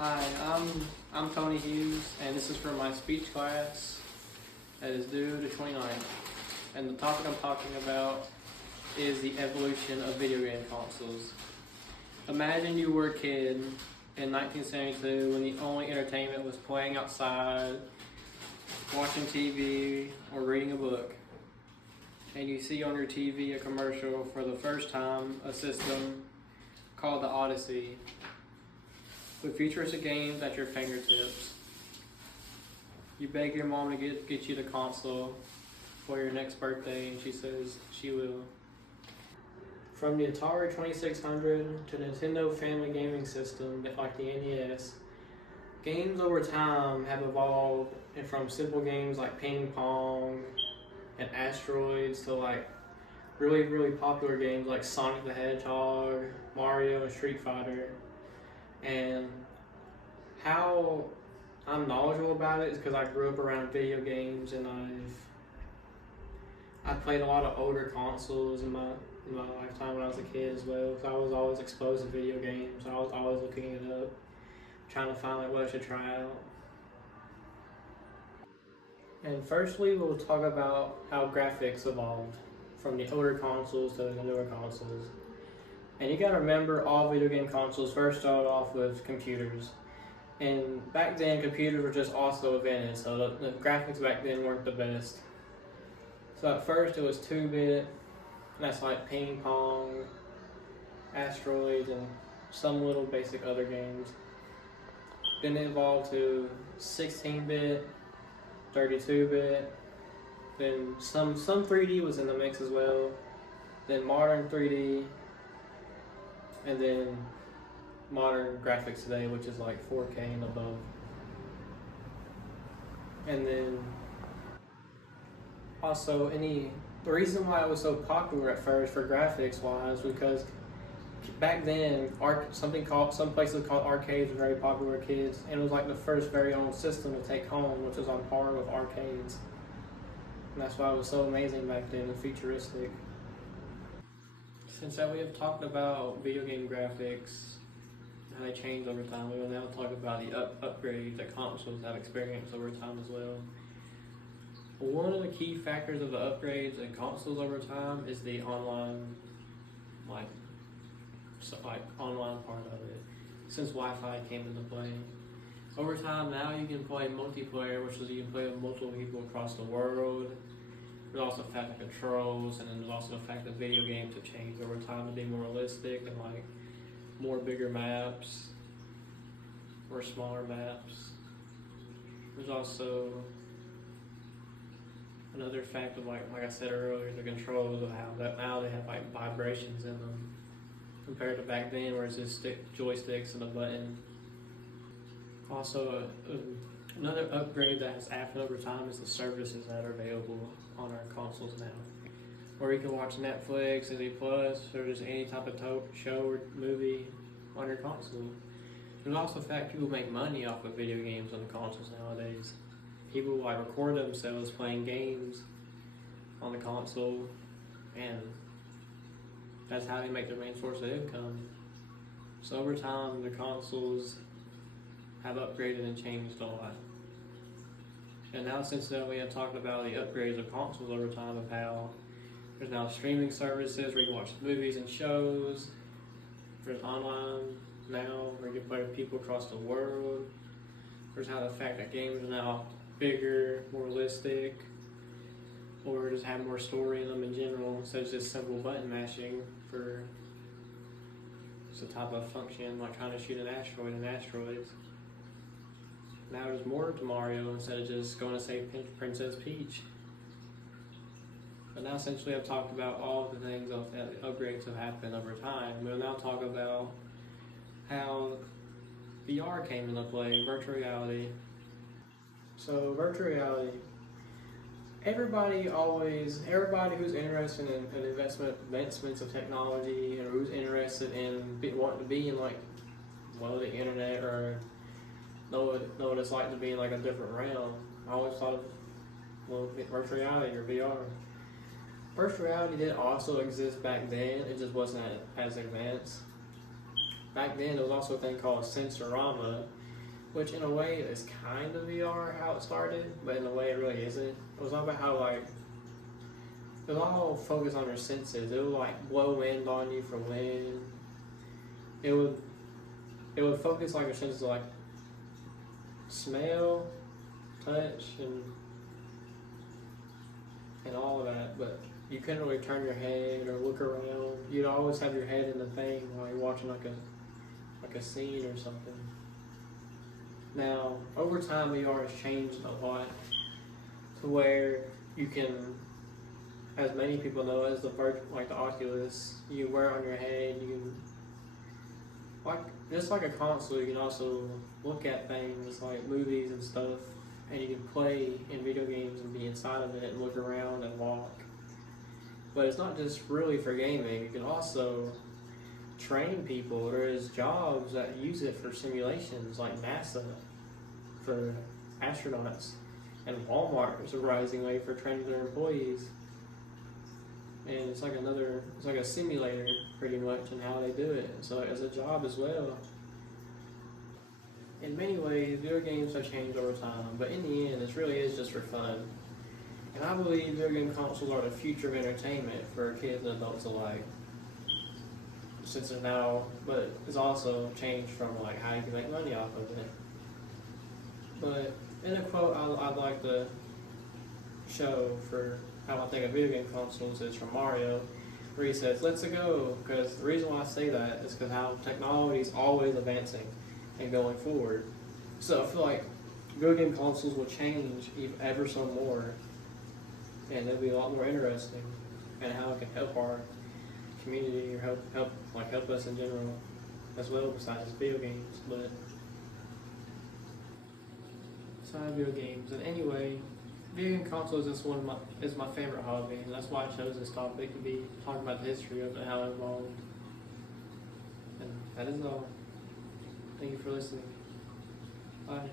Hi, I'm Tony Hughes, and this is from my speech class that is due the 29th. And the topic I'm talking about is the evolution of video game consoles. Imagine you were a kid in 1972 when the only entertainment was playing outside, watching TV, or reading a book. And you see on your TV a commercial for the first time, a system called the Odyssey, with futuristic games at your fingertips. You beg your mom to get you the console for your next birthday, and she says she will. From the Atari 2600 to Nintendo Family Gaming System, like the NES, games over time have evolved from simple games like ping pong and asteroids to like really popular games like Sonic the Hedgehog, Mario, and Street Fighter. And how I'm knowledgeable about it is because I grew up around video games, and I've played a lot of older consoles in my lifetime when I was a kid as well. So I was always exposed to video games. I was always looking it up, trying to find like what I should try out. And firstly, we'll talk about how graphics evolved from the older consoles to the newer consoles. And you gotta remember, all video game consoles first started off with computers. And back then, computers were just also invented, so the graphics back then weren't the best. So at first it was 2-bit, and that's like ping pong, asteroids, and some little basic other games. Then it evolved to 16-bit, 32-bit, then some 3D was in the mix as well, then modern 3D, and then modern graphics today, which is like 4K and above. And then also the reason why it was so popular at first for graphics wise was because back then some places called arcades were very popular with kids, and it was like the first very own system to take home, which was on par with arcades. And that's why it was so amazing back then and futuristic. Since that we have talked about video game graphics, how they change over time, we will now talk about the upgrades that consoles have experienced over time as well. One of the key factors of the upgrades in consoles over time is the online, online part of it. Since Wi-Fi came into play, over time now you can play multiplayer, which is you can play with multiple people across the world. There's also the fact of controls, and then there's also the fact that video games have changed over time to be more realistic and like more bigger maps or smaller maps. There's also another fact of like I said earlier, the controls of how that now they have like vibrations in them compared to back then where it's just joysticks and a button. Also, another upgrade that has happened over time is the services that are available on our consoles now, where you can watch Netflix, Disney Plus, or just any type of show or movie on your console. There's also the fact people make money off of video games on the consoles nowadays. People like record themselves playing games on the console, and that's how they make their main source of income. So over time, the consoles have upgraded and changed a lot. And now, since then, we have talked about the upgrades of consoles over time, of how there's now streaming services where you can watch movies and shows. There's online now where you can play with people across the world. There's how the fact that games are now bigger, more realistic, or just have more story in them in general, instead of just simple button mashing for just a type of function like trying to shoot an asteroid in asteroids. Now there's more to Mario instead of just going to save Princess Peach. But now essentially I've talked about all of the things that upgrades have happened over time. We'll now talk about how VR came into play, virtual reality. So virtual reality, everybody who's interested in advancements of technology, or who's interested in wanting to be in the internet, or know what it's like to be in like a different realm. I always thought of virtual reality or VR. Virtual reality did also exist back then, it just wasn't as advanced. Back then there was also a thing called Sensorama, which in a way is kind of VR how it started, but in a way it really isn't. It was all about how like it was all focused on your senses. It would like blow wind on you from wind. It would focus like your senses like smell, touch, and all of that, but you couldn't really turn your head or look around. You'd always have your head in the thing while you're watching like a scene or something. Now, over time, VR has changed a lot to where you can, as many people know, as like the Oculus, you wear it on your head. You can, like just like a console, you can also look at things like movies and stuff, and you can play in video games and be inside of it and look around and walk. But it's not just really for gaming. You can also train people. There's jobs that use it for simulations, like NASA for astronauts, and Walmart is a rising way for training their employees. And it's like a simulator pretty much in how they do it. So as a job as well. In many ways, video games have changed over time, but in the end, this really is just for fun. And I believe video game consoles are the future of entertainment for kids and adults alike. Since it's now, but it's also changed from like how you can make money off of it. But in a quote I'd like to show for how I think of video game consoles is from Mario, where he says, "Let's go," because the reason why I say that is because how technology is always advancing and going forward. So I feel like video game consoles will change ever so more, and it'll be a lot more interesting, and how it can help our community or help us in general as well, besides just video games. But besides video games, and anyway, video game consoles is my favorite hobby, and that's why I chose this topic to be talking about the history of it and how it evolved. And that is all. Thank you for listening. Bye.